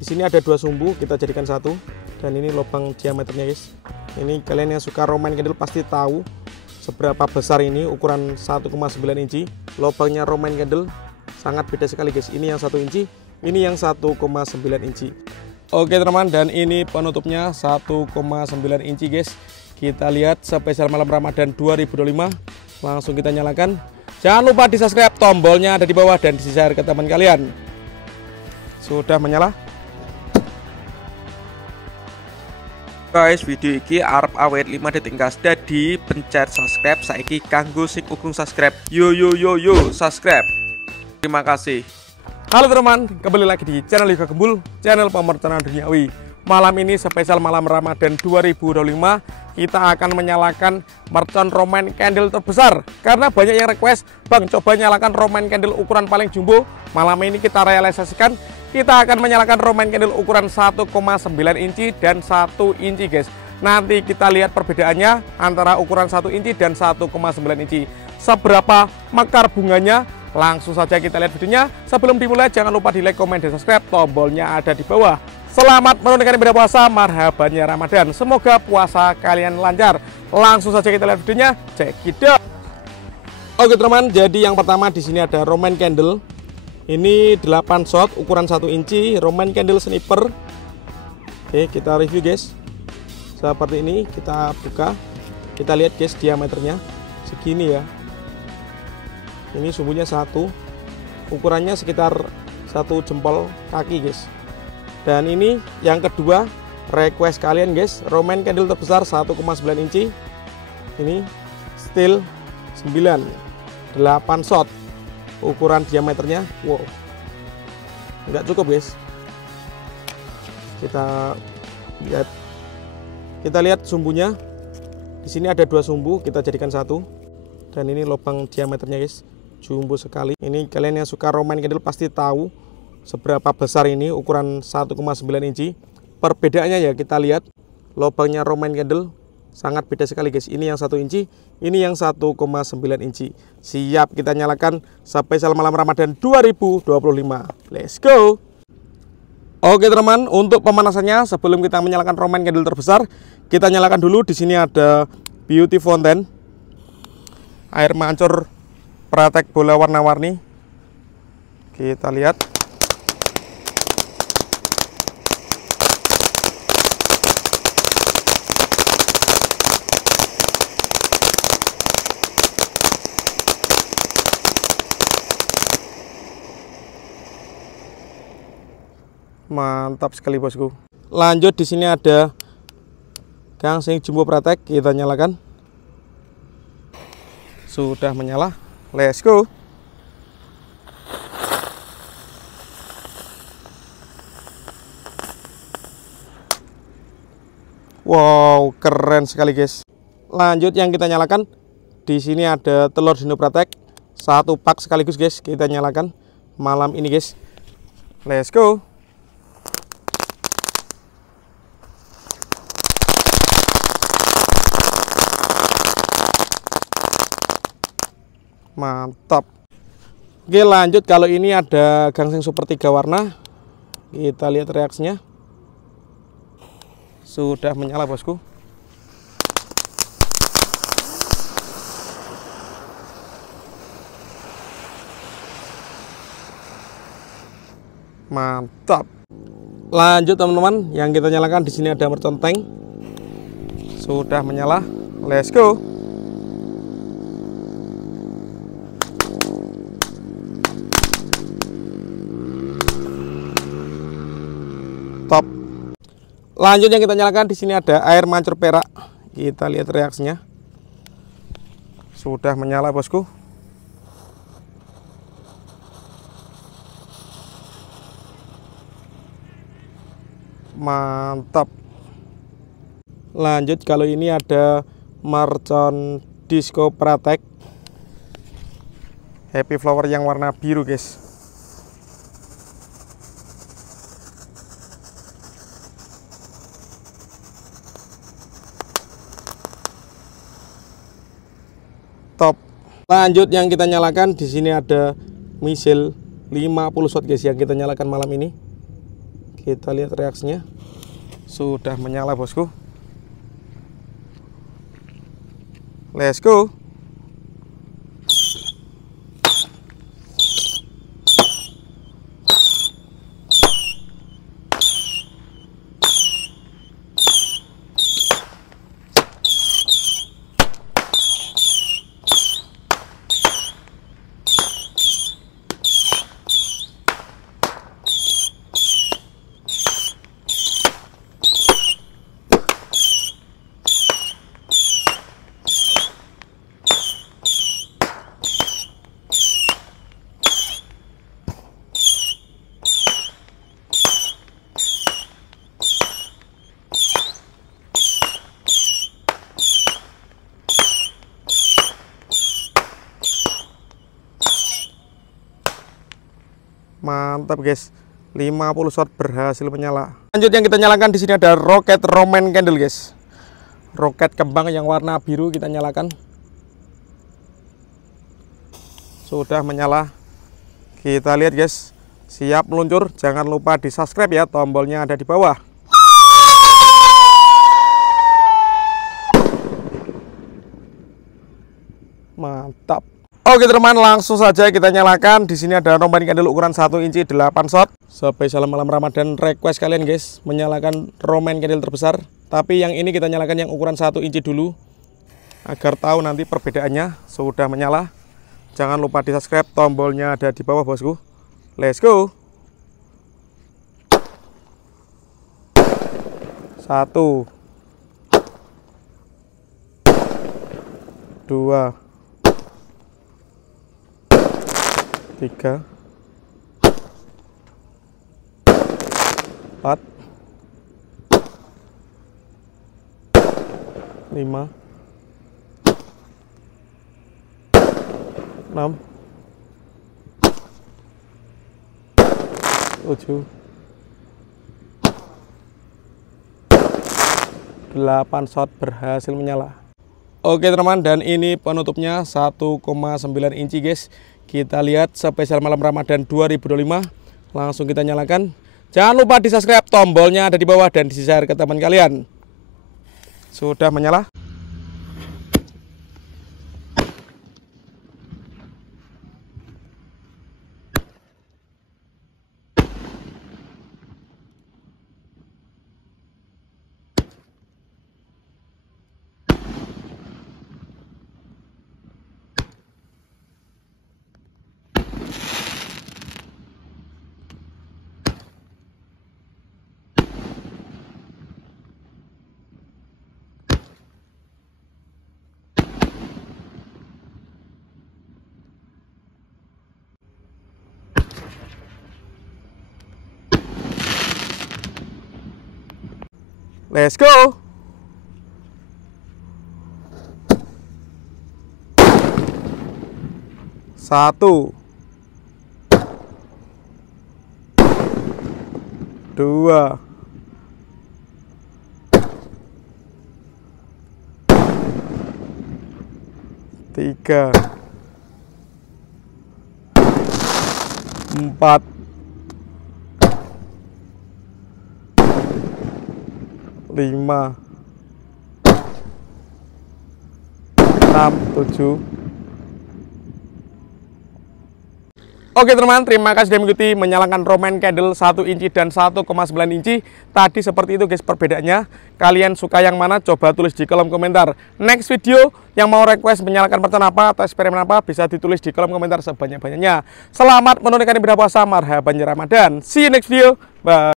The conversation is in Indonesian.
Di sini ada 2 sumbu, kita jadikan satu. Dan ini lubang diameternya guys. Ini kalian yang suka Roman candle pasti tahu seberapa besar ini, ukuran 1,9 inci. Lubangnya Roman candle sangat beda sekali guys. Ini yang 1 inci, ini yang 1,9 inci. Oke teman-teman, dan ini penutupnya 1,9 inci guys. Kita lihat spesial malam Ramadan 2025. Langsung kita nyalakan. Jangan lupa di subscribe, tombolnya ada di bawah dan di share ke teman kalian. Sudah menyala. Guys, video ini arep awet 5 detik gas. Jadi pencet subscribe saiki kanggo sing ukung subscribe. Yo subscribe. Terima kasih. Halo teman, kembali lagi di channel Yoga Gembul, channel pemercayaan duniawi. Malam ini spesial malam Ramadan 2025, kita akan menyalakan mercon Roman candle terbesar. Karena banyak yang request, Bang coba nyalakan Roman candle ukuran paling jumbo. Malam ini kita realisasikan, kita akan menyalakan Roman candle ukuran 1,9 inci dan 1 inci guys. Nanti kita lihat perbedaannya antara ukuran 1 inci dan 1,9 inci. Seberapa mekar bunganya? Langsung saja kita lihat videonya. Sebelum dimulai jangan lupa di like, komen, dan subscribe. Tombolnya ada di bawah. Selamat menunaikan ibadah puasa, marhabannya Ramadan. Semoga puasa kalian lancar. Langsung saja kita lihat videonya. Check it out. Oke teman, jadi yang pertama di sini ada Roman candle. Ini 8 shot ukuran 1 inci, Roman candle sniper. Oke, kita review guys. Seperti ini, kita buka. Kita lihat guys diameternya segini ya. Ini sumbunya 1. Ukurannya sekitar 1 jempol kaki guys. Dan ini yang kedua request kalian guys, Roman candle terbesar 1,9 inci. Ini steel 9, 8 shot. Ukuran diameternya, wow, nggak cukup guys. Kita lihat sumbunya. Di sini ada 2 sumbu, kita jadikan satu. Dan ini lubang diameternya guys, jumbo sekali. Ini kalian yang suka Roman candle pasti tahu seberapa besar ini, ukuran 1,9 inci. Perbedaannya ya kita lihat, lubangnya Roman candle sangat beda sekali guys. Ini yang 1 inci, ini yang 1,9 inci. Siap kita nyalakan spesial malam Ramadan 2025. Let's go. Oke teman, untuk pemanasannya sebelum kita menyalakan Roman candle terbesar, kita nyalakan dulu. Di sini ada Beauty Fountain, air mancur pratek bola warna-warni. Kita lihat. Mantap sekali bosku. Lanjut di sini ada gangsing jumbo pratek, kita nyalakan. Sudah menyala. Let's go. Wow, keren sekali guys. Lanjut yang kita nyalakan. Di sini ada telur dino pratek, 1 pak sekaligus guys, kita nyalakan malam ini guys. Let's go. Mantap. Oke lanjut, kalau ini ada gangsing super 3 warna. Kita lihat reaksinya. Sudah menyala bosku. Mantap. Lanjut teman-teman, yang kita nyalakan di sini ada mercon tank. Sudah menyala. Let's go. Top. Lanjut yang kita nyalakan di sini ada air mancur perak. Kita lihat reaksinya. Sudah menyala bosku. Mantap. Lanjut kalau ini ada mercon disco pratek happy flower yang warna biru guys. Top. Lanjut yang kita nyalakan di sini ada misil 50 shot guys yang kita nyalakan malam ini. Kita lihat reaksinya. Sudah menyala bosku. Let's go. Mantap guys, 50 shot berhasil menyala. Lanjut yang kita nyalakan di sini ada roket Roman candle guys. Roket kembang yang warna biru kita nyalakan. Sudah menyala. Kita lihat guys, siap meluncur. Jangan lupa di subscribe ya, tombolnya ada di bawah. Mantap. Oke teman, langsung saja kita nyalakan. Di sini ada Roman candle ukuran 1 inci 8 shot. Spesial malam Ramadan request kalian guys, menyalakan Roman candle terbesar. Tapi yang ini kita nyalakan yang ukuran 1 inci dulu, agar tahu nanti perbedaannya. Sudah menyala. Jangan lupa di subscribe, tombolnya ada di bawah bosku. Let's go. 1 2 3 4 5 6 7 8 shot berhasil menyala. Oke teman, dan ini penutupnya 1,9 inci guys. Kita lihat spesial malam Ramadan 2025. Langsung kita nyalakan. Jangan lupa di subscribe, tombolnya ada di bawah dan di share ke teman kalian. Sudah menyala. Let's go. 1 2 3 4 5 6 7. Oke teman, terima kasih sudah mengikuti menyalakan Roman candle 1 inci dan 1,9 inci. Tadi seperti itu guys perbedaannya. Kalian suka yang mana? Coba tulis di kolom komentar. Next video yang mau request menyalakan mercon apa atau eksperimen apa, bisa ditulis di kolom komentar sebanyak-banyaknya. Selamat menunaikan ibadah puasa, marhaban ya Ramadan. See you next video. Bye.